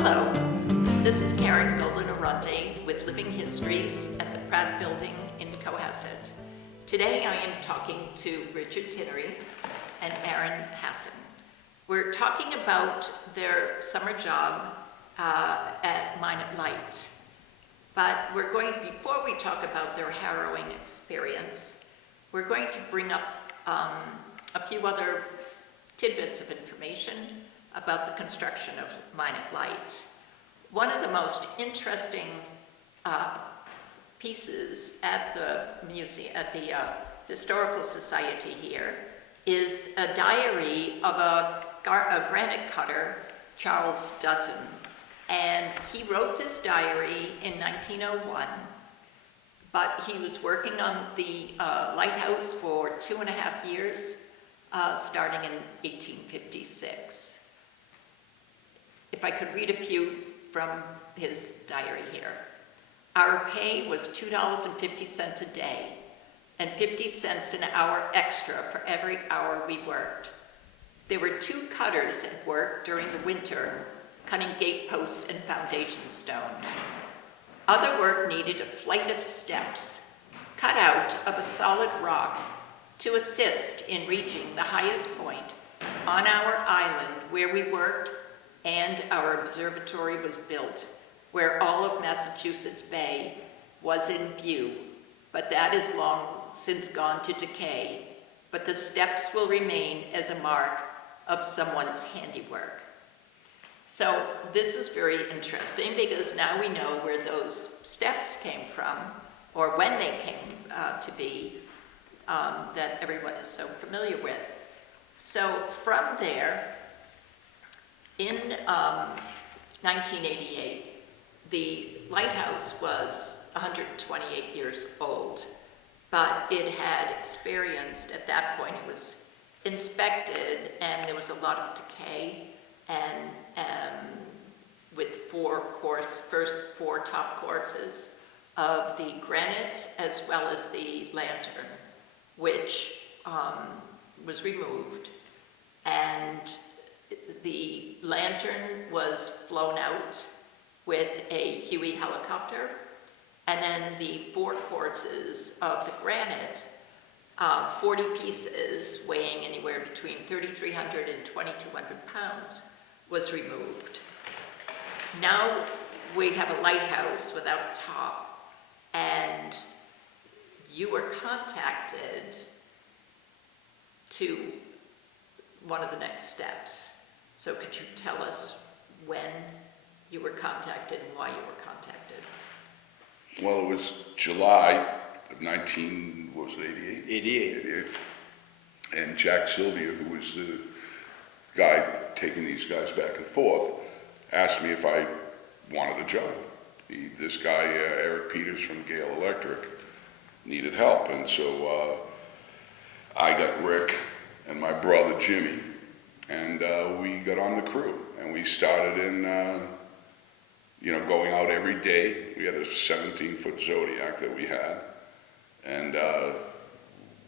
Hello, this is Karen Golden-Arante with Living Histories at the Pratt Building in Cohasset. Today I am talking to Richard Tinnery and Aaron Hassan. We're talking about their summer job at Minot Light. But before we talk about their harrowing experience, we're going to bring up a few other tidbits of information about the construction of Minot Light. One of the most interesting pieces at the museum, at the Historical Society here, is a diary of a granite cutter, Charles Dutton. And he wrote this diary in 1901, but he was working on the lighthouse for 2.5 years, starting in 1856. If I could read a few from his diary here. Our pay was $2.50 a day and 50 cents an hour extra for every hour we worked. There were 2 cutters at work during the winter, cutting gate posts and foundation stone. Other work needed a flight of steps cut out of a solid rock to assist in reaching the highest point on our island where we worked, and our observatory was built, where all of Massachusetts Bay was in view, but that is long since gone to decay. But the steps will remain as a mark of someone's handiwork. So this is very interesting because now we know where those steps came from, or when they came to be, that everyone is so familiar with. So from there, in 1988, the lighthouse was 128 years old, but it had experienced, at that point, it was inspected, and there was a lot of decay, and with first four top courses of the granite as well as the lantern, which was removed, and the lantern was flown out with a Huey helicopter, and then the 4 courses of the granite, 40 pieces weighing anywhere between 3,300 and 2,200 pounds, was removed. Now we have a lighthouse without a top, and you were contacted to one of the next steps. So could you tell us when you were contacted and why you were contacted? Well, it was July of 88? 88. And Jack Sylvia, who was the guy taking these guys back and forth, asked me if I wanted a job. This guy, Eric Peters from Gale Electric, needed help. And so I got Rick and my brother Jimmy, and we got on the crew. And we started in, going out every day. We had a 17-foot Zodiac that we had. And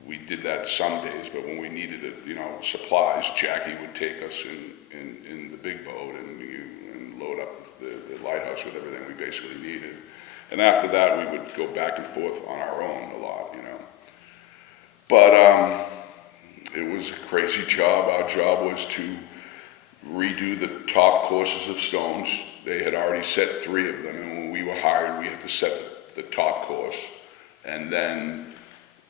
we did that some days, but when we needed it, supplies, Jackie would take us in the big boat and load up the lighthouse with everything we basically needed. And after that, we would go back and forth on our own a lot, But it was a crazy job. Our job was to redo the top courses of stones. They had already set 3 of them, and when we were hired, we had to set the top course. And then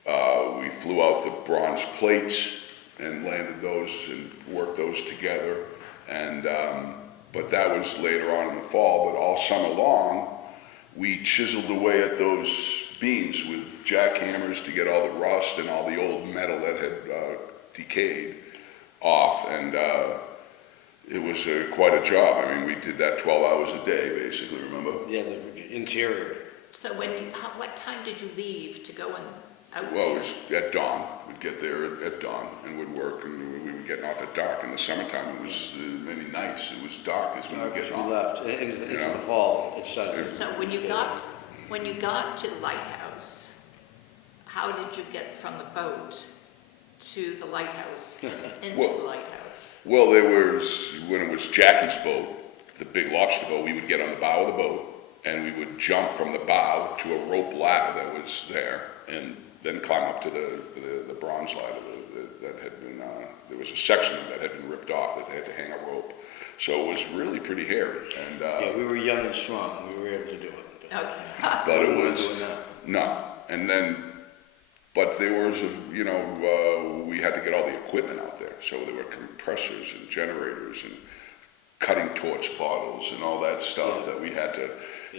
we flew out the bronze plates and landed those and worked those together. And but that was later on in the fall. But all summer long, we chiseled away at those beams with jackhammers to get all the rust and all the old metal that had decayed off. And it was quite a job. I mean, we did that 12 hours a day, basically, remember? Yeah, the interior. So what time did you leave to go out? Well, it was at dawn. We'd get there at dawn and would work, and we were getting off at dark. In the summertime, it was many nights. It was dark as when we get off. We left into the fall. It's So when you got to the lighthouse, how did you get from the boat to the lighthouse, into the lighthouse? Well, when it was Jackie's boat, the big lobster boat, we would get on the bow of the boat, and we would jump from the bow to a rope ladder that was there, and then climb up to the bronze ladder that had been, there was a section that had been ripped off that they had to hang a rope. So it was really pretty hairy, and Yeah, we were young and strong, we were able to do it. Okay. but it we weren't was doing that. no. And then, but there was we had to get all the equipment out there. So there were compressors and generators and cutting torch bottles and all that stuff that we had to,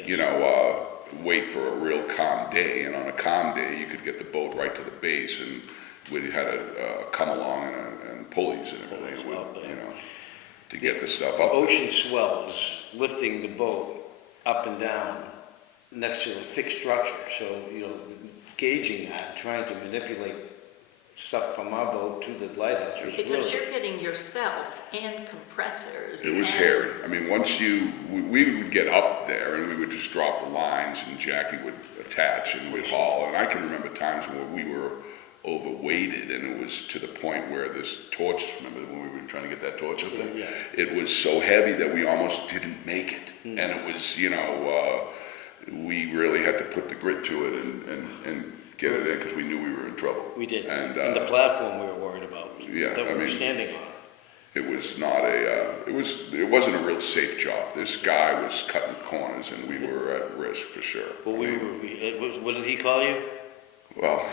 Yes. wait for a real calm day. And on a calm day, you could get the boat right to the base, and we had to come along and pulleys and everything, Pulleys up, yeah. to get the stuff The up. ocean swells lifting the boat up and down next to the fixed structure. So, gauging that, trying to manipulate stuff from our boat to the lighthouse was Because really... you're getting yourself and compressors. It was and- hairy. I mean, we would get up there and we would just drop the lines, and Jackie would attach and would haul. And I can remember times where we were overweighted, and it was to the point where this torch, remember when we were trying to get that torch up there? Yeah. It was so heavy that we almost didn't make it. Mm. And it was, we really had to put the grit to it and get it in, because we knew we were in trouble. We did. And, And the platform we were worried about, yeah, that I we were mean- standing on. It was not it wasn't a real safe job. This guy was cutting corners, and we were at risk for sure. Well, what did he call you? Well,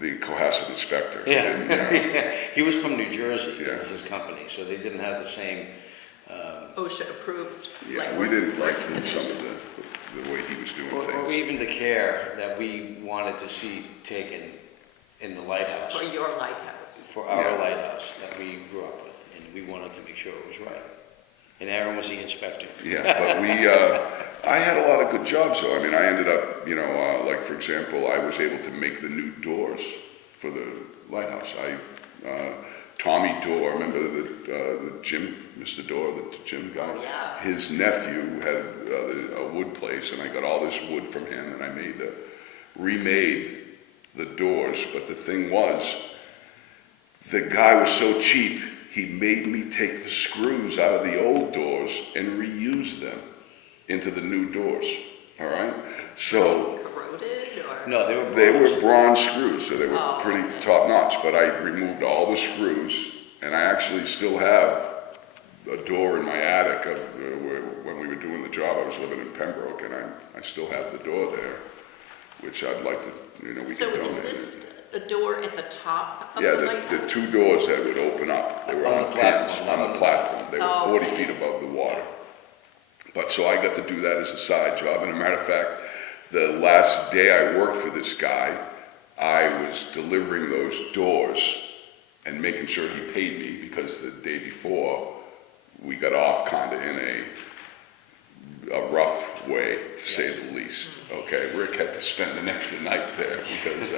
the Cohasset inspector. Yeah. And, He was from New Jersey, Yeah. his company, so they didn't have the same, OSHA approved. yeah, like, we didn't like working some of conditions. the way he was doing or things. even the care that we wanted to see taken in the lighthouse, For your lighthouse. for our Yeah. lighthouse that we grew up with, and we wanted to make sure it was right. And Aaron was the inspector. Yeah, but I had a lot of good jobs though. I mean, I ended up, like for example, I was able to make the new doors for the lighthouse. Tommy Dorr, remember the Jim, Mr. Dorr, the Jim guy? Oh, yeah. His nephew had a wood place, and I got all this wood from him, and I remade the doors. But the thing was, the guy was so cheap, he made me take the screws out of the old doors and reuse them into the new doors. All right, so. Corroded or? No, they were They bronze. were bronze screws, so they were Oh, pretty okay. top notch, but I removed all the screws, and I actually still have a door in my attic of when we were doing the job. I was living in Pembroke, and I still have the door there, which I'd like to, we So could donate is this it. a door at the top of Yeah, the the lighthouse? two doors that would open up, they were On on the pins, platform, on not the platform. They were Oh, 40 okay. feet above the water. But so I got to do that as a side job, and a matter of fact, the last day I worked for this guy, I was delivering those doors and making sure he paid me, because the day before, we got off kind of in a rough way, to say the least. Okay, Rick had to spend an extra night there because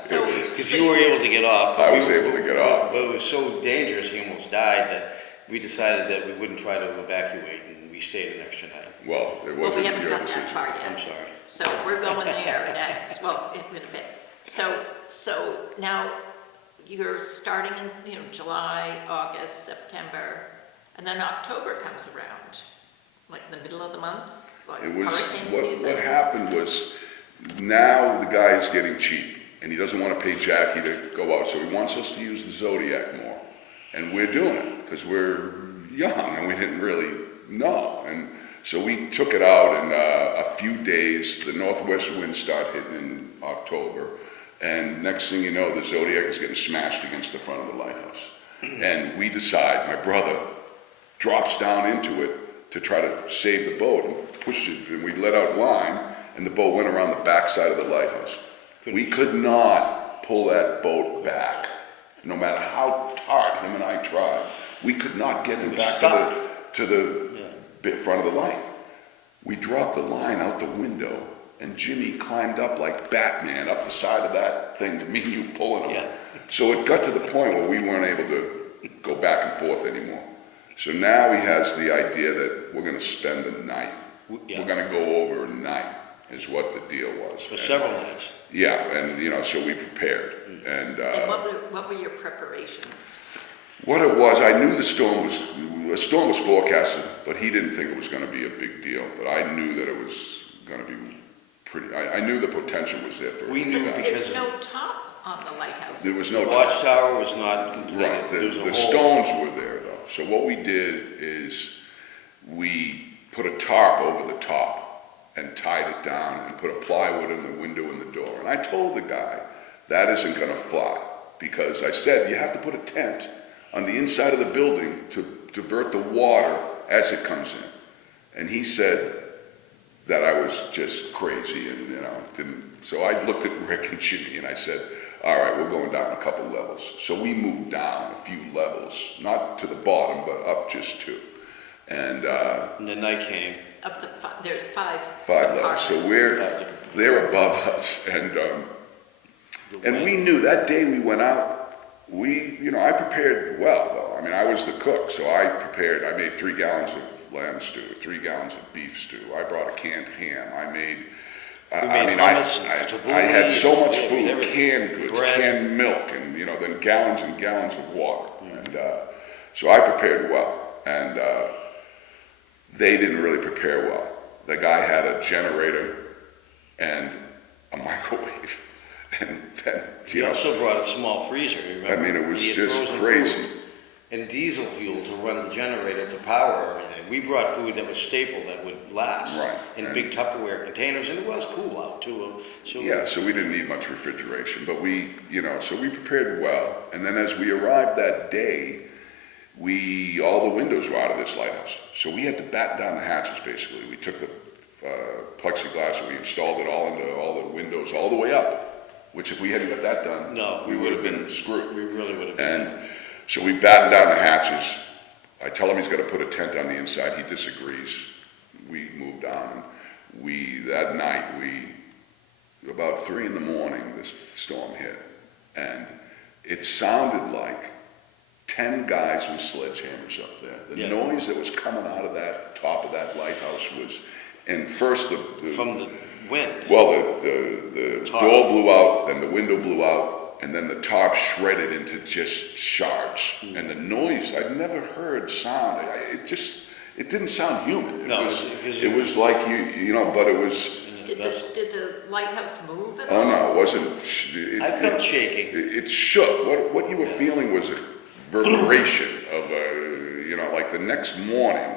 So- it was, Because you were able to get off. I was able to get off. But it was so dangerous, he almost died, that we decided that we wouldn't try to evacuate, and we stayed an extra night. well, it Well, we wasn't haven't your got decision. that far yet. I'm sorry. So we're going there next, well, in a bit. So now you're starting in, July, August, September, and then October comes around, like in the middle of the month, like It was, hurricane what season. happened was, now the guy is getting cheap, and he doesn't want to pay Jackie to go out, so he wants us to use the Zodiac more. And we're doing it, because we're young, and we didn't really know. And so we took it out, and a few days, the northwest winds start hitting in October, and next thing you know, the Zodiac is getting smashed against the front of the lighthouse. And we decide, my brother drops down into it to try to save the boat, and pushed it, and we let out line, and the boat went around the backside of the lighthouse. We could not pull that boat back, no matter how hard him and I tried. We could not get him was back stuck. to the bit front of the light. We dropped the line out the window, and Jimmy climbed up like Batman up the side of that thing to meet you pulling him. Yeah. So it got to the point where we weren't able to go back and forth anymore. So now he has the idea that we're going to spend the night. Yeah. We're going to go over a night, is what the deal was. For And- several nights. Yeah, and so we prepared. And And what were your preparations? What it was, I knew the storm was forecasted, but he didn't think it was going to be a big deal. But I knew that it was going to be pretty. I knew the potential was there for. We knew that. because There's no top on the lighthouse. There was the no watchtower was not completed. Right, There was a the hole. stones were there though. So what we did is we put a tarp over the top and tied it down and put a plywood in the window and the door. And I told the guy, that isn't gonna fly, because I said, you have to put a tent on the inside of the building to divert the water as it comes in. And he said that I was just crazy and, didn't. So I looked at Rick and Jimmy and I said, all right, we're going down a couple levels. So we moved down a few levels, not to the bottom, but up just two. And And the night came. There's five. five levels. So they're above us. And we knew that day we went out, I prepared well though. I mean, I was the cook, so I made 3 gallons of lamb stew, 3 gallons of beef stew. I brought a canned ham. I had so much food, canned goods, bread. canned milk, and then gallons and gallons of water. And so I prepared well, and they didn't really prepare well. The guy had a generator and a microwave, and then He also brought a small freezer, remember? I mean, it was He had just frozen crazy. food and diesel fuel to run the generator to power everything. We brought food that was staple, that would last. Right. In And- big Tupperware containers, and it was cool out too. So Yeah, so we didn't need much refrigeration, but so we prepared well. And then as we arrived that day, all the windows were out of this lighthouse. So we had to batten down the hatches, basically. We took the plexiglass and we installed it all into all the windows all the way up, which if we hadn't got that done, No, we would have been screwed. we really would have been. And so we battened down the hatches. I tell him he's got to put a tent on the inside. He disagrees. We moved on. And that night, about 3 a.m, this storm hit. And it sounded like 10 guys with sledgehammers up there. The Yeah. noise that was coming out of that top of that lighthouse was, and first From the wind. well, the Tarp. door blew out, then the window blew out, and then the tarp shredded into just shards. And the noise, I'd never heard sound. It didn't sound human. No, It was like but it was. Did the lighthouse move at Oh all? no, it wasn't. I felt shaking. It shook. What you were feeling was a reverberation of like the next morning,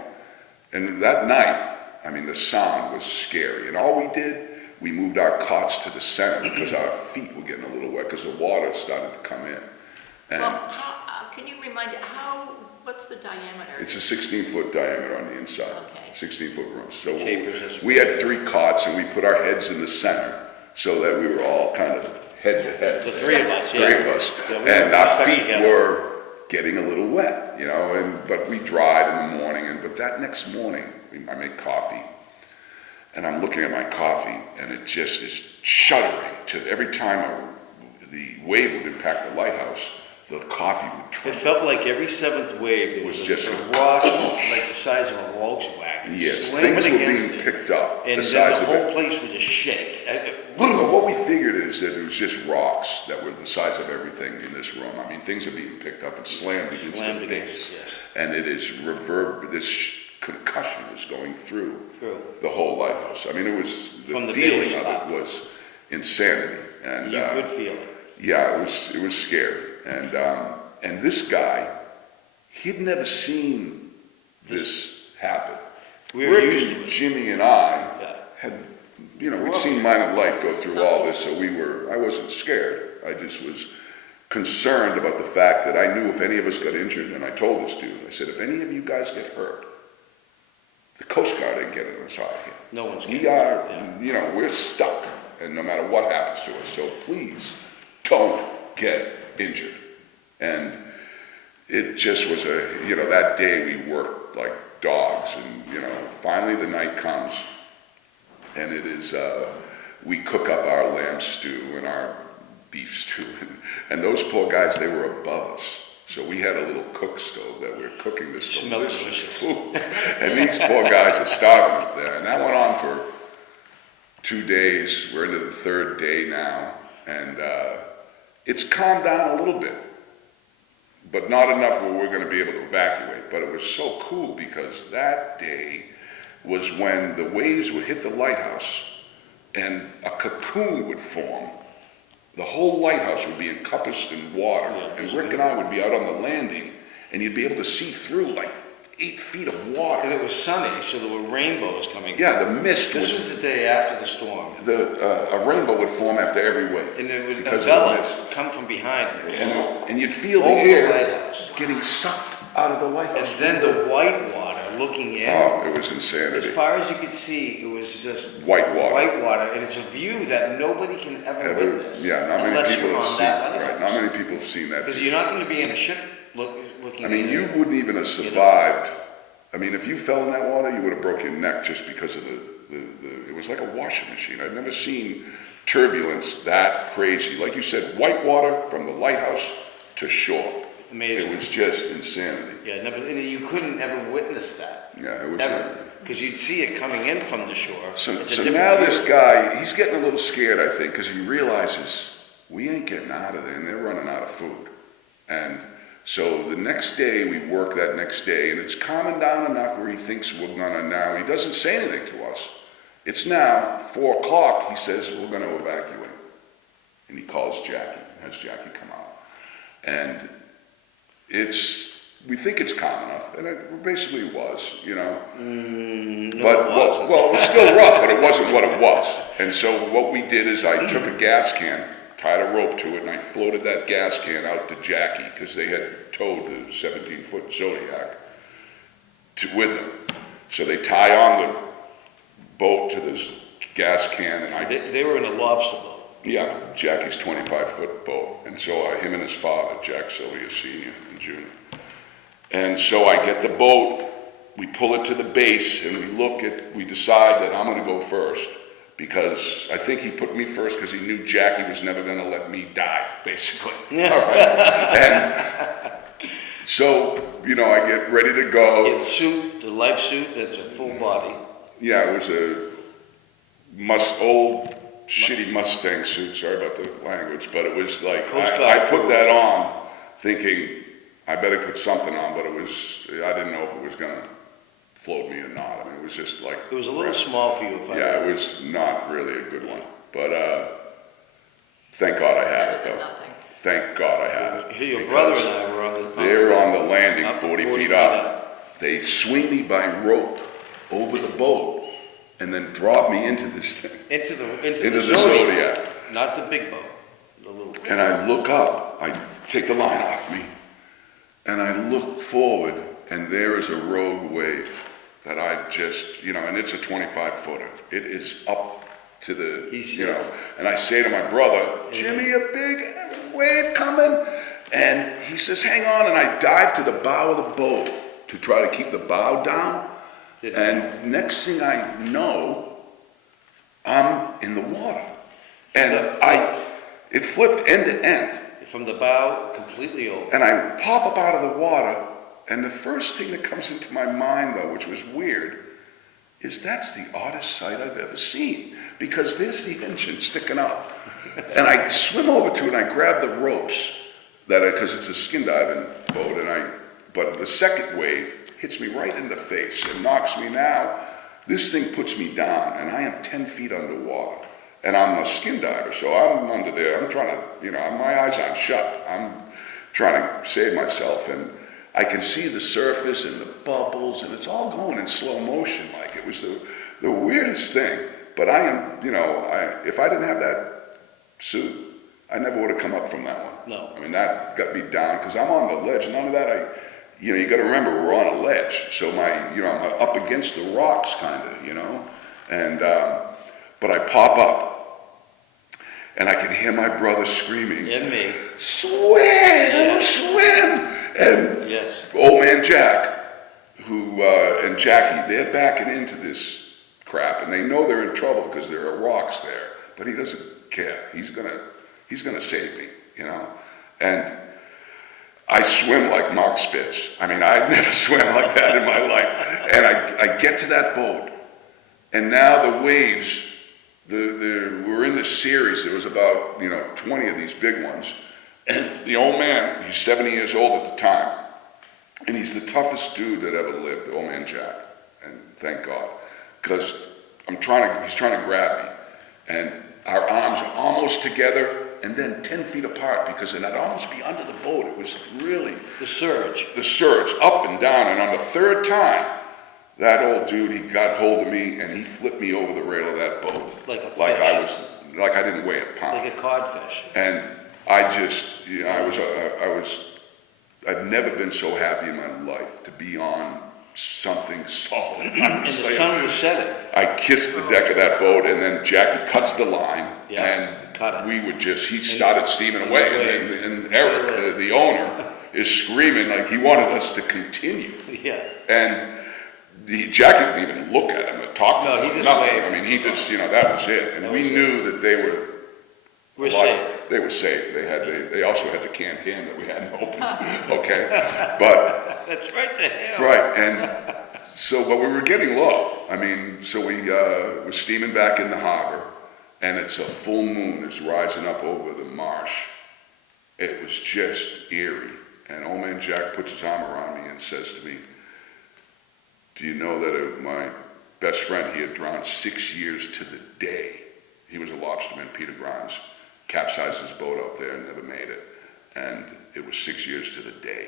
and that night. I mean, the sound was scary, and all we did. We moved our cots to the center because our feet were getting a little wet because the water started to come in. And Well, can you remind, what's the diameter? it's a 16-foot diameter on the inside, Okay. 16-foot room. So Tapers as we had 3 cots and we put our heads in the center so that we were all kind of head to head. The 3 of us, yeah. 3 of us. Yeah, we And were our stuck feet together. were getting a little wet, but we dried in the morning. But that next morning, I made coffee. And I'm looking at my coffee, and it just is shuddering to every time the wave would impact the lighthouse, the coffee would It tremble. felt like every 7th wave there was Was just a a- rock like the size of a Volkswagen. Yes, slamming things were against being it. picked up, And the then size the of whole it. place would just shake. But what we figured is that it was just rocks that were the size of everything in this room. I mean, things are being picked up and slammed against Slammed the against base. it, yes. And it is this concussion is going through True. the whole lighthouse. I mean, it was, From the feeling base of up. it was insanity. And You could feel it. yeah, it was scary. And this guy, he'd never seen this happen. We were Rick used and to it. Jimmy and I Yeah. had, we'd seen Minot Light go through all this, so I wasn't scared. I just was concerned about the fact that I knew if any of us got injured, and I told this dude, I said, if any of you guys get hurt, the Coast Guard ain't getting us out of here. No one's We getting are, yeah. we're stuck, and no matter what happens to us, so please don't get injured. And it just was that day we worked like dogs, and finally the night comes, and it is, we cook up our lamb stew and our beef stew, and those poor guys, they were above us. So we had a little cook stove that we were cooking this Smelled delicious delicious. food. And these poor guys are starving up there. And that went on for 2 days. We're into the 3rd day now. And it's calmed down a little bit. but not enough where we're going to be able to evacuate. But it was so cool because that day was when the waves would hit the lighthouse and a cocoon would form. The whole lighthouse would be encompassed in water, and Rick and I would be out on the landing, and you'd be able to see through like 8 feet of water. And it was sunny, so there were rainbows coming. Yeah, the mist. This was the day after the storm. A rainbow would form after every wave. And it would because envelop, of the mist. come from behind. And you'd feel the Over the air lighthouse. getting sucked out of the lighthouse. And then the white water looking in. Oh, it was As insanity. far as you could see, it was just White water. white water, and it's a view that nobody can ever witness. Yeah, not many unless people you're have on seen. that Right, lighthouse. not many people have seen that. Because you're not going to be in a ship looking. I mean, in you it. wouldn't even have survived. I mean, if you fell in that water, you would have broke your neck just because of it was like a washing machine. I've never seen turbulence that crazy. Like you said, white water from the lighthouse to shore. Amazing. It was just insanity. Yeah, never. And you couldn't ever witness that. Yeah, it was. Ever. Because you'd see it coming in from the shore. So It's a now different this view. guy, he's getting a little scared, I think, because he realizes we ain't getting out of there, and they're running out of food. And so the next day, we work that next day, and it's calming down enough where he thinks we're gonna now, he doesn't say anything to us. It's now 4 o'clock, he says, we're gonna evacuate. And he calls Jackie, has Jackie come out. And we think it's calm enough, and it basically was, you know. No, But, it wasn't. well, it was still rough, but it wasn't what it was. And so what we did is I took a gas can, tied a rope to it, and I floated that gas can out to Jackie, because they had towed the 17-foot Zodiac with them. So they tie on the boat to this gas can, and They were in a lobster boat. yeah, Jackie's 25-foot boat. And so him and his father, Jack Sylvia Sr. and Jr. And so I get the boat, we pull it to the base, and we decide that I'm gonna go first, because I think he put me first because he knew Jackie was never gonna let me die, basically. All right. And so, you know, I get ready to go. You had the suit, the life suit, that's a full body. Yeah, it was a old shitty Mustang suit, sorry about the language, but it was like, Coast I Guard put crew. that on thinking I better put something on, but I didn't know if it was gonna float me or not. I mean, it was just like. It was a little small for you, if I Yeah, it was not really a good one, but thank God I had it though. Nothing. Thank God I had it. Here, your brother because and I were on the. they were on the landing Up 40 40 feet feet up. They swing me by rope over the boat and then drop me into this thing, Into into the Zodiac. Zodiac. Not the big boat, the little. And I look up, I take the line off me, and I look forward, and there is a rogue wave that I just, you know, and it's a 25-footer. It is up to the, you know, and I say to my brother, Jimmy, a big wave coming. And he says, hang on, and I dive to the bow of the boat to try to keep the bow down. And next thing I know, I'm in the water. And it flipped end to end. From the bow, completely over. And I pop up out of the water, and the first thing that comes into my mind, though, which was weird, is that's the oddest sight I've ever seen, because there's the engine sticking up. And I swim over to it, and I grab the ropes, because it's a skin diving boat, but the second wave hits me right in the face and knocks me now. This thing puts me down, and I am 10 feet underwater. And I'm a skin diver, so I'm under there. I'm trying to, you know, my eyes aren't shut. I'm trying to save myself, and I can see the surface and the bubbles, and it's all going in slow motion. Like it was the weirdest thing. But I am, you know, if I didn't have that suit, I never would have come up from that one. No. I mean, that got me down because I'm on the ledge. None of that. You know, you got to remember we're on a ledge, so I'm up against the rocks, kind of, you know, and but I pop up. And I can hear my brother screaming, And me. swim, swim! And Yes. old man Jack, and Jackie, they're backing into this crap, and they know they're in trouble because there are rocks there, but he doesn't care. He's gonna save me, you know? And I swim like Mark Spitz. I mean, I've never swam like that in my life. And I get to that boat, and now the waves, we're in this series. There was about 20 of these big ones, And the old man, he's 70 years old at the time, and he's the toughest dude that ever lived, old man Jack. And thank God, because he's trying to grab me, and our arms are almost together, and then 10 feet apart, because then I'd almost be under the boat. It was really The surge. the surge, up and down, and on the third time, that old dude, he got hold of me, and he flipped me over the rail of that boat. Like a fish. Like I didn't weigh a pound. Like a codfish. And I just, you know, I've never been so happy in my life to be on something solid. And the sun was setting. I kissed the deck of that boat, and then Jackie cuts the line, Yeah, and cut it. he started steaming away, and Eric, the owner, is screaming like he wanted us to continue. Yeah. And Jackie didn't even look at him or talk to him. No, he just nothing. waved. I mean, he just, you know, that was it. And we knew that they were We're safe. They were safe. They also had the canned ham that we hadn't opened. Okay, but That's right there. right, and so but we were getting low. I mean, so we were steaming back in the harbor, and it's a full moon is rising up over the marsh. It was just eerie, and old man Jack puts his arm around me and says to me, "Do you know that my best friend, he had drowned 6 years to the day. He was a lobsterman, Peter Grimes, capsized his boat out there and never made it. And it was 6 years to the day."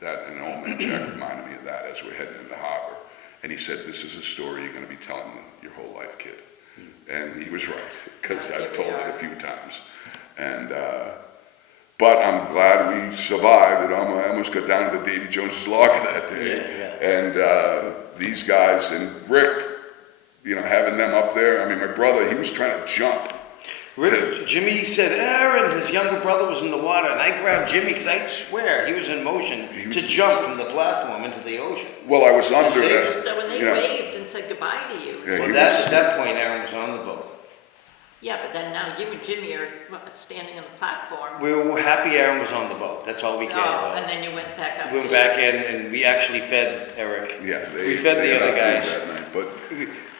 That, and old man Jack reminded me of that as we're heading in the harbor. And he said, "This is a story you're going to be telling your whole life, kid." And he was right, because I've told it a few times. And, but I'm glad we survived. I almost got down to the Davy Jones's logger that day. Yeah. And these guys, and Rick, you know, having them up there. I mean, my brother, he was trying to jump. Jimmy said Aaron, his younger brother, was in the water, and I grabbed Jimmy because I swear he was in motion to jump from the platform into the ocean. Well, I was under save that. him. So when they you know, waved and said goodbye to you, Yeah, Well, he at that point, Aaron was on the boat. yeah, but then now you and Jimmy are standing on the platform. We were happy Aaron was on the boat. That's all we cared Oh, about. and then you went back up. We went to- back in, and we actually fed Eric. Yeah, we fed the had other our food guys. that night, but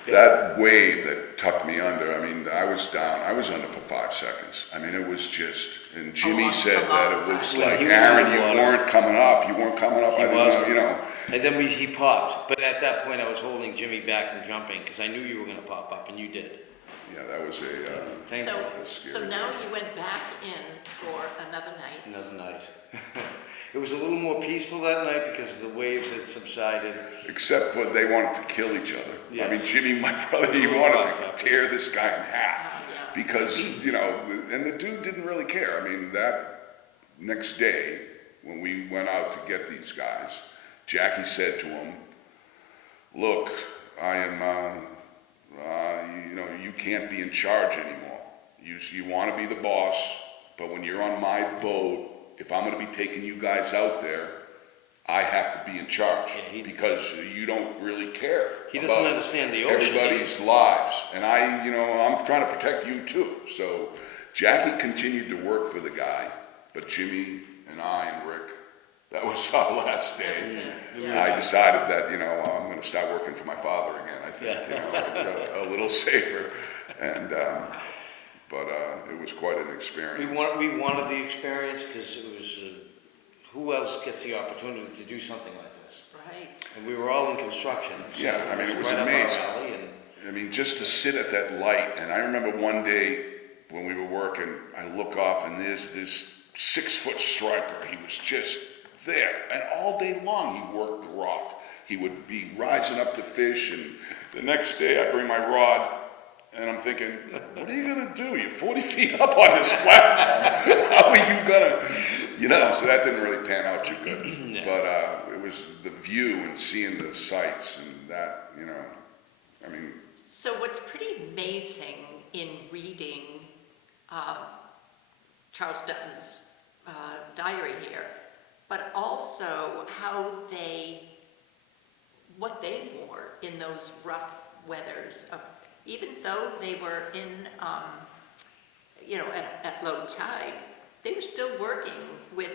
that wave that tucked me under, I mean, I was down. I was under for 5 seconds. I mean, it was just. And Jimmy long- said a that long it was time. like, He was "Aaron, in the you water. weren't coming up. You weren't coming up." He I didn't wasn't. know, you know. And then he popped. But at that point, I was holding Jimmy back from jumping because I knew you were going to pop up, and you did. Yeah, that was a. Thank So, you. That's so scary. now you went back in for another night. Another night. It was a little more peaceful that night because the waves had subsided. Except for they wanted to kill each other. I mean, Yes. Jimmy, my brother, he It was a wanted rough to effort. tear this guy in half. Yeah. Because, you know, and the dude didn't really care. I mean, that next day, when we went out to get these guys, Jackie said to him, "Look, I am, you know, you can't be in charge anymore. You want to be the boss, but when you're on my boat, if I'm going to be taking you guys out there, I have to be in charge Yeah, because you don't really care. He doesn't about understand the ocean. everybody's lives, and I'm trying to protect you too." So Jackie continued to work for the guy, but Jimmy and I and Rick, that was our last day. Yeah. I decided that, you know, I'm going to start working for my father again. I think, Yeah. you know, a little safer, and but it was quite an experience. We wanted the experience because it was, who else gets the opportunity to do something like this? Right. And we were all in construction. So Yeah, I mean, it was right up our amazing. alley, and I mean, just to sit at that light, and I remember one day when we were working, I look off and there's this 6-foot striper. He was just there, and all day long he worked the rock. He would be rising up the fish, and the next day I bring my rod, and I'm thinking, what are you gonna do? You're 40 feet up on this platform. How are you gonna, you know? So that didn't really pan out too good. No. But it was the view and seeing the sights, and that, you know, I mean. So what's pretty amazing in reading Charles Dutton's diary here, but also what they wore in those rough weathers. Even though they were in, at low tide, they were still working with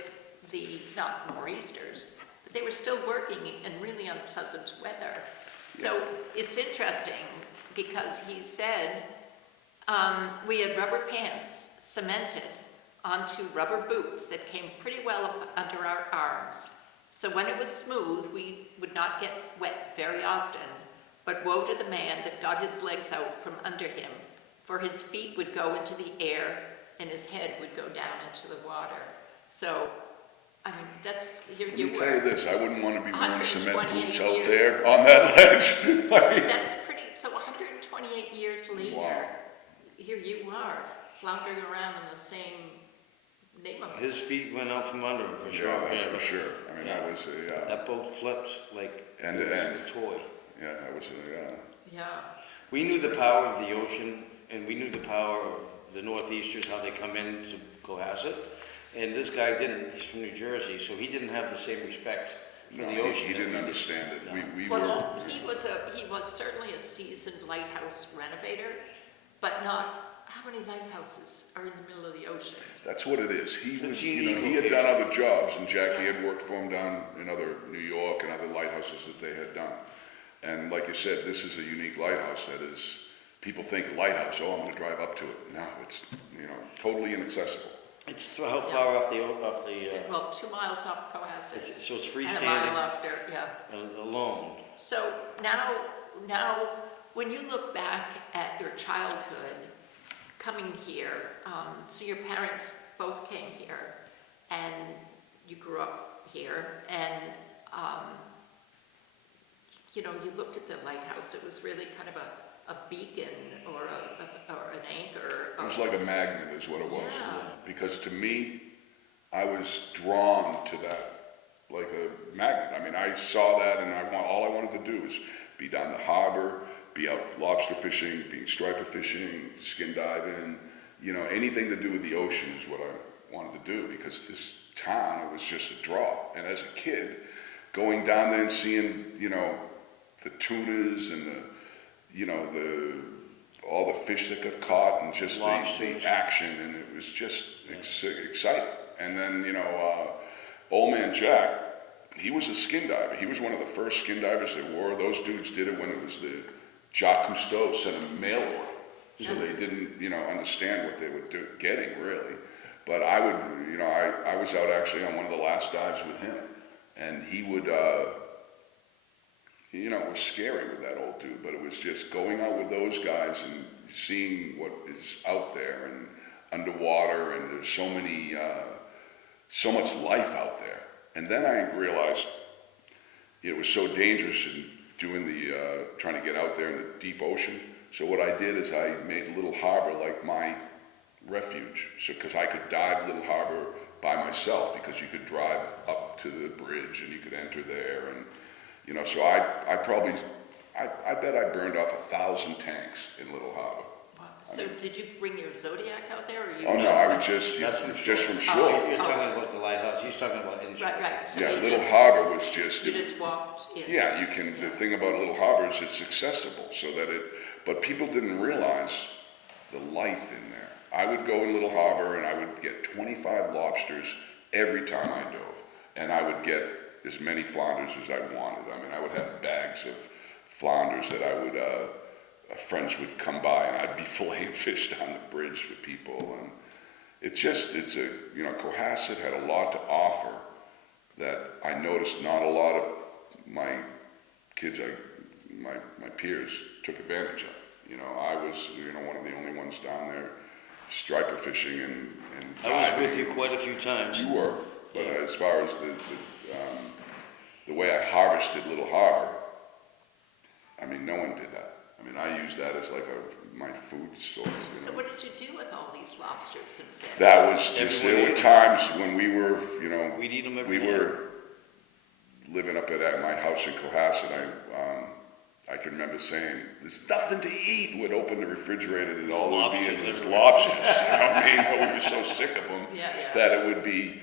not nor'easters, but they were still working in really unpleasant weather. So it's interesting because he said, we had rubber pants cemented onto rubber boots that came pretty well up under our arms. So when it was smooth, we would not get wet very often, but woe to the man that got his legs out from under him, for his feet would go into the air and his head would go down into the water. So, I mean, that's, here Let you me tell you were. this, I wouldn't want to be wearing cement 128 boots out years. there on that ledge. I mean, That's pretty, so 128 years later, wow. here you are, floundering around in the same neighborhood. His feet went out from under him for sure. Yeah, that's for sure. I mean, that was That boat flipped like End it to was end. a toy. yeah, that was Yeah, We knew the power of the ocean, and we knew the power of the Northeasters, how they come into Cohasset. And this guy didn't. He's from New Jersey, so he didn't have the same respect for no, the ocean. he that didn't we did. understand it. No. We well, were, he was certainly a seasoned lighthouse renovator, but not, how many lighthouses are in the middle of the ocean? that's what it is. He It's was, unique he had done location. other jobs, and Jackie had worked for him down in other New York and other lighthouses that they had done. And like you said, this is a unique lighthouse that is, people think lighthouse, oh, I'm gonna drive up to it. No, it's, totally inaccessible. It's how far off the Well, 2 miles off Cohasset. so it's And a mile freestanding after, yeah. alone. So now, when you look back at your childhood, coming here, so your parents both came here, and you grew up here, and, you looked at the lighthouse, it was really kind of a beacon or an anchor. It was like a magnet is what it was. Yeah. Because to me, I was drawn to that like a magnet. I mean, I saw that and all I wanted to do was be down the harbor, be out lobster fishing, be striper fishing, skin diving, anything to do with the ocean is what I wanted to do because this town, it was just a draw. And as a kid, going down there and seeing, the tunas and all the fish that got caught and just Lobsters. the action, and it was just exciting. And then, old man Jack, he was a skin diver. He was one of the first skin divers there were. Those dudes did it when it was the Jacques Cousteau sent them mail order. So they didn't, understand what they were getting really. But I would, I was out actually on one of the last dives with him, and he would, it was scary with that old dude, but it was just going out with those guys and seeing what is out there and underwater, and there's so much life out there. And then I realized it was so dangerous in doing trying to get out there in the deep ocean. So what I did is I made Little Harbor like my refuge. So, because I could dive Little Harbor by myself, because you could drive up to the bridge and you could enter there, and so I bet I burned off 1,000 tanks in Little Harbor. Wow. So did you bring your Zodiac out there, or you? Oh no, I would just That's from just from shore. shore. You're talking about the lighthouse. He's talking about inshore. Right. So Yeah, you Little just- Harbor was just. You just walked in. Yeah, you can. The thing about Little Harbor is it's accessible, so that but people didn't realize the life in there. I would go in Little Harbor and I would get 25 lobsters every time I dove, and I would get as many flounders as I wanted. I mean, I would have bags of flounders that I would, friends would come by and I'd be filleting fish down the bridge with people. And Cohasset had a lot to offer that I noticed not a lot of my kids, my peers took advantage of. I was, one of the only ones down there striper fishing and I was diving. with you quite a few times. You were, but as far as the way I harvested Little Harbor, I mean, no one did that. I mean, I used that as like my food source. So what did you do with all these lobsters and fish? That was just, there were times when we were, We'd eat them every we day. were living up at my house in Cohasset. I can remember saying, "There's nothing to eat." We'd open the refrigerator and all there would be Lobsters was everywhere. lobsters. You know what I mean? But we were so sick of them Yeah. that it would be,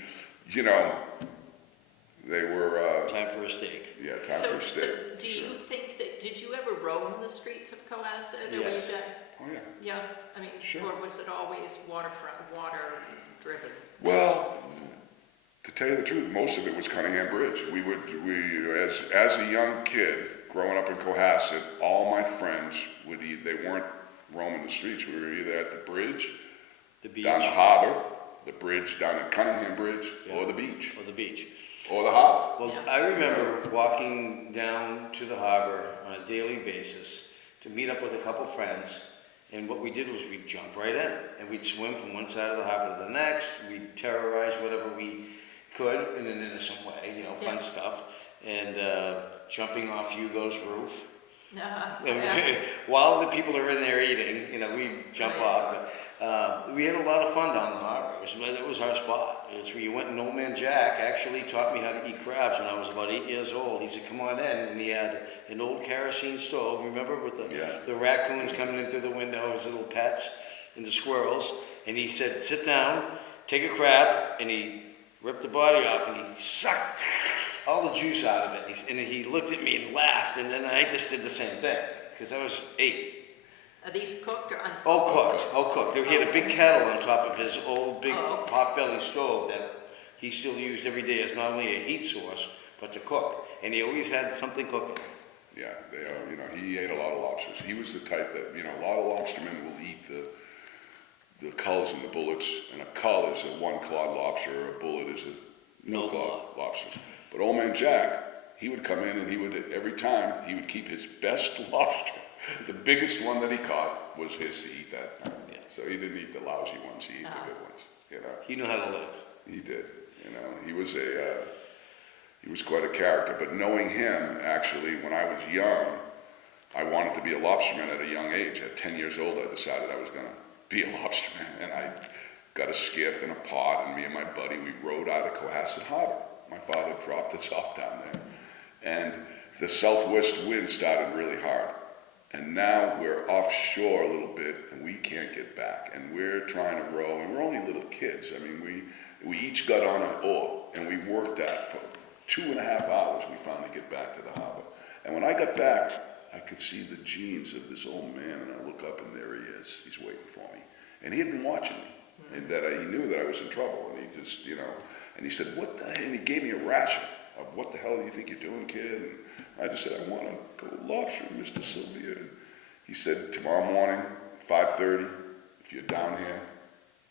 they were, Time for a steak. yeah, time for a steak. So do you think did you ever roam the streets of Cohasset? Or were you Yes. Oh yeah. Yeah, I mean, Sure. or was it always water driven? Well, to tell you the truth, most of it was Cunningham Bridge. As a young kid growing up in Cohasset, all my friends they weren't roaming the streets. We were either at the bridge, The beach. down the harbor, the bridge down at Cunningham Bridge, or the beach, Or the beach. or the harbor. Well, Yeah. I remember walking down to the harbor on a daily basis to meet up with a couple friends, and what we did was we'd jump right in, and we'd swim from one side of the harbor to the next. We'd terrorize whatever we could in an innocent way, you know, fun Yeah. stuff, and jumping off Hugo's roof. Yeah. While the people are in there eating, you know, we jump Right. off. But, we had a lot of fun down the harbor. It was our spot. It's where you went. And Old Man Jack actually taught me how to eat crabs when I was about 8 years old. He said, "Come on in," and he had an old kerosene stove. Remember with Yeah. the raccoons coming in through the window as little pets, and the squirrels. And he said, "Sit down, take a crab," and he ripped the body off and he sucked all the juice out of it. And he looked at me and laughed, and then I just did the same thing because I was 8. Are these cooked or uncooked? All cooked. He had a big kettle on top of his old big Oh. pot-belly stove that he still used every day as not only a heat source, but to cook. And he always had something cooking. Yeah, they are, you know, he ate a lot of lobsters. He was the type that, you know, a lot of lobstermen will eat the culls and the bullets, and a cull is a one-clawed lobster, or a bullet is a no-clawed lobster. But Old Man Jack, he would come in and he would, every time, he would keep his best lobster. The biggest one that he caught was his to eat that night. Yeah. So he didn't eat the lousy ones, he ate the good ones, you know. He knew how to live. He did, you know, he was quite a character, but knowing him, actually, when I was young, I wanted to be a lobsterman at a young age. At 10 years old, I decided I was gonna be a lobsterman, and I got a skiff and a pot, and me and my buddy, we rowed out of Cohasset Harbor. My father dropped us off down there, and the southwest wind started really hard. And now we're offshore a little bit, and we can't get back. And we're trying to row, and we're only little kids. I mean, we each got on an oar, and we worked that for 2.5 hours. We finally get back to the harbor. And when I got back, I could see the jeans of this old man, and I look up, and there he is. He's waiting for me. And he had been watching me, and that he knew that I was in trouble. And he just, you know, and he said, "What the hell?" And he gave me a ration of, "What the hell do you think you're doing, kid?" And I just said, "I want to go lobster, Mr. Sylvia." And he said, "Tomorrow morning, 5:30, if you're down here,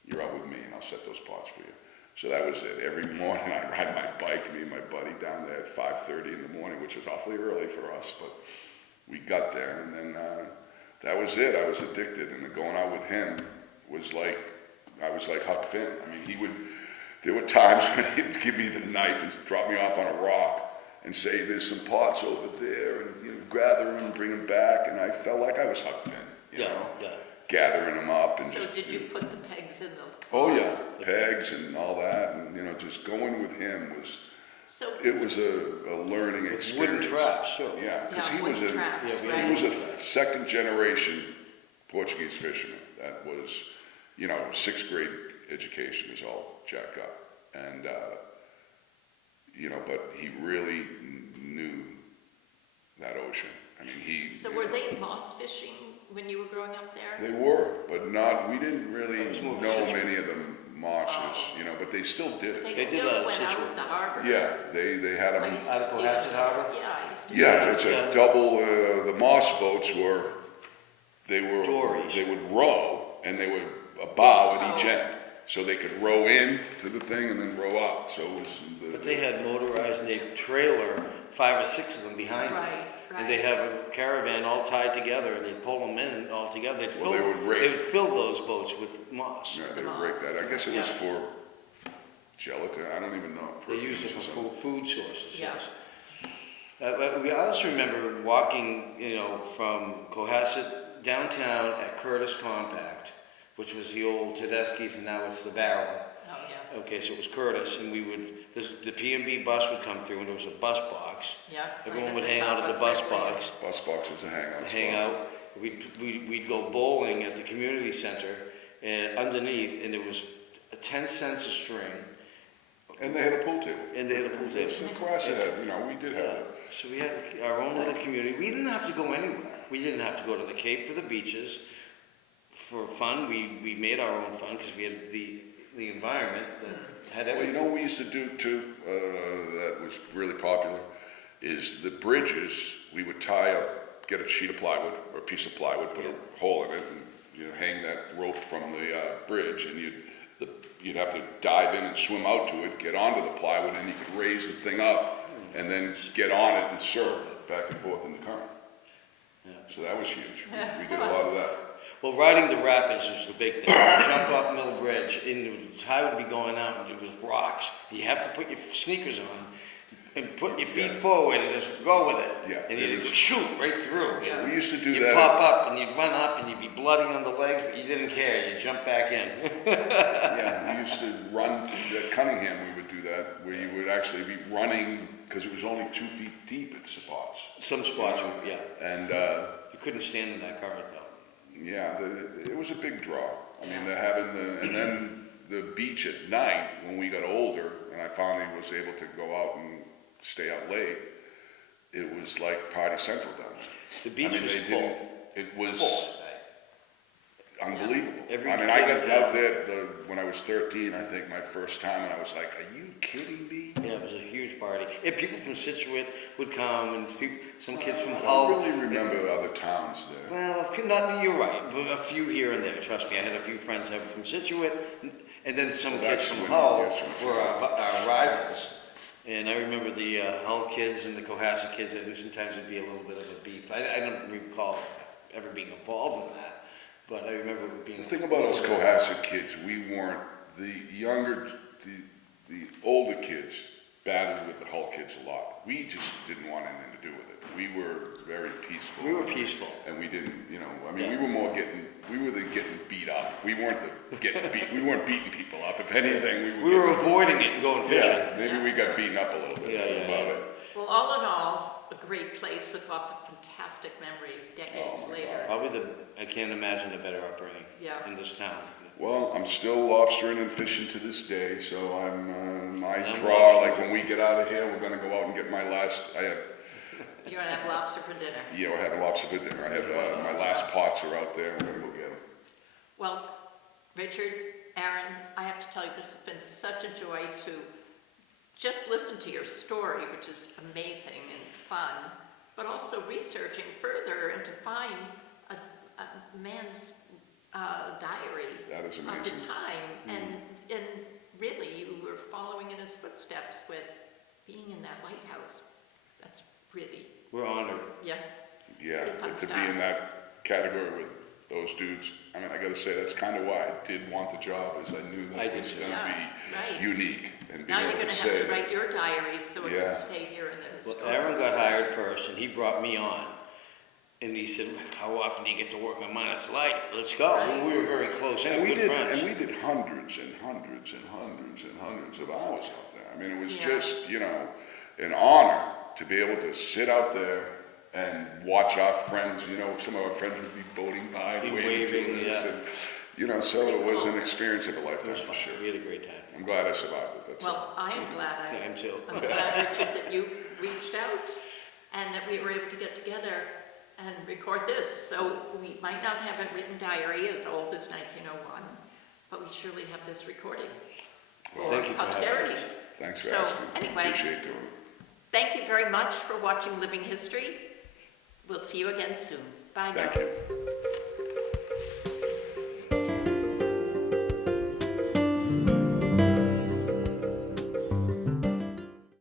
you're up with me, and I'll set those pots for you." So that was it. Every morning I ride my bike, me and my buddy, down there at 5:30 in the morning, which was awfully early for us, but we got there, and then that was it. I was addicted, and going out with him was like, I was like Huck Finn. I mean, there were times when he'd give me the knife and drop me off on a rock and say, "There's some pots over there," and, you know, gather them and bring them back, and I felt like I was Huck Finn, you know, gathering them up and So just. did you put the pegs in the? Oh yeah, pegs and all that, and, you know, just going with him was, So, it was a learning With experience. wooden traps, too. Yeah, because yeah, he was wooden traps, yeah, he was right? a second generation Portuguese fisherman. That was, you know, 6th grade education is all Jack got. And, you know, but he really knew that ocean. I mean, So were they moss fishing when you were growing up there? They were, but not, we didn't really It was more know Situate. many of the mosses, you know, but they still did it. They They did still that at went out Situate. in the harbor? Yeah, they had I them. used Out to of see Cohasset them. Harbor? Yeah, I used to see Yeah, them. it's Yeah. a double, the moss boats were, Dories. they would row, and they would a bow at each Oh. end. So they could row in to the thing and then row out, so it was. But they had motorized, and they trailer 5 or 6 of them behind them. Right, And they right. have a caravan all tied together, and they'd pull them in all together. They'd Well, fill, they would rake. they would fill those boats with moss. Yeah, they The would rake moss. that. I guess it was Yeah. for gelatin, I don't even know. They used it proteins or for something. food sources, Yeah. yes. But we also remember walking, you know, from Cohasset downtown at Curtis Compact, which was the old Tedeschi's, and now it's the Barrel. Oh, yeah, Okay, so it was Curtis, and we would, the P&B bus would come through, and there was a bus box. yeah. Everyone right would at hang top out at the of bus Redway. box, Bus box was a hangout spot. hang out. We'd go bowling at the community center, underneath, and there was 10 cents a string, And they had a pool table. and they had a pool table. Of course it had, you know, we did have Yeah, it. so we had our own little community. We didn't have to go anywhere. We didn't have to go to the Cape for the beaches. For fun, we made our own fun because we had the environment that had Well, you everything. know what we used to do too, that was really popular, is the bridges, we would tie up, get a sheet of plywood or a piece of plywood, put a hole in it, and, you know, hang that rope from the bridge, and the you'd have to dive in and swim out to it, get onto the plywood, and you could raise the thing up and then get on it and surf back and forth in the current. Yeah. So that was huge. We did a lot of that. Well, riding the rapids was the big thing. You jump off Middle Bridge, and the tide would be going out, and it was rocks. You have to put your sneakers on and put your feet forward and just go with it. Yeah, And it you'd was- shoot right through. Yeah. We used to do You'd that. pop up, and you'd run up, and you'd be bloody on the legs, but you didn't care. You'd jump back in. Yeah, we used to run at Cunningham. We would do that, where you would actually be running because it was only 2 feet deep at spots. Some spots, yeah. And You couldn't stand in that current, though. yeah, it was a big draw. I mean, and then the beach at night when we got older, and I finally was able to go out and stay out late. It was like Party Central down there. The beach I mean, was they full. didn't- It was Full. unbelievable. Every I mean, I kid got in out town. there when I was 13, I think, my first time, and I was like, "Are you kidding me?" Yeah, it was a huge party. And people from Situate would come, and some kids from I Hull. don't really remember other towns there. Well, not you're right, but a few here and there. Trust me, I had a few friends that were from Situate, and then some Well, kids that's from when- Hull yes, I'm were our rivals. And I remember the Hull kids and the Cohasset kids. I think sometimes there'd be a little bit of a beef. I don't recall ever being involved in that, but I remember it being. The thing about us Cohasset kids, we weren't the the older kids battled with the Hull kids a lot. We just didn't want anything to do with it. We were very peaceful. We were peaceful. And we didn't, I mean, Yeah. we were more getting beat up. We weren't we weren't beating people up. If anything, We were avoiding it and going fishing. yeah, maybe we got beaten up a little bit Yeah. about it. Well, all in all, a great place with lots of fantastic memories decades Oh, my later. Probably I can't imagine a better upbringing Yeah. in this town. Well, I'm still lobstering and fishing to this day, so my And I'm draw, lobstering. like when we get out of here, we're gonna go out and get my last, You're gonna have lobster for dinner. we're having lobster for dinner. I have, my last pots are out there, we're gonna go get them. Well, Richard, Aaron, I have to tell you, this has been such a joy to just listen to your story, which is amazing and fun, but also researching further and to find a man's diary That is of amazing. the time. And really, you were following in his footsteps with being in that lighthouse. That's really, We're honored. yeah. Yeah, Pretty fun but to be stuff. in that category with those dudes, I mean, I gotta say, that's kind of why I did want the job, is I knew I that did was too. gonna Yeah, be right. unique and be Now you're able gonna to have say to that. write your diary so it Yeah. can stay here in the Well, historical Aaron got society. hired first, and he brought me on. And he said, "How often do you get to work on mine?" It's like, let's go. Right. We were very close and good friends. And we did hundreds and hundreds and hundreds and hundreds of hours out there. I mean, it was Yeah. just, an honor to be able to sit out there and watch our friends, some of our friends would be boating by, Be waving waving, to us, yeah. and, so it was an experience of a It lifetime was for fun. sure. We had a great time. I'm glad I survived it, that's all. Well, I am glad Yeah, I'm too. I'm glad, Richard, that you reached out and that we were able to get together and record this. So we might not have a written diary as old as 1901, but we surely have this recording Well, for thank you for having posterity. us. Thanks for So, asking. anyway. Appreciate doing it. Thank you very much for watching Living History. We'll see you again soon. Bye now. Thank you.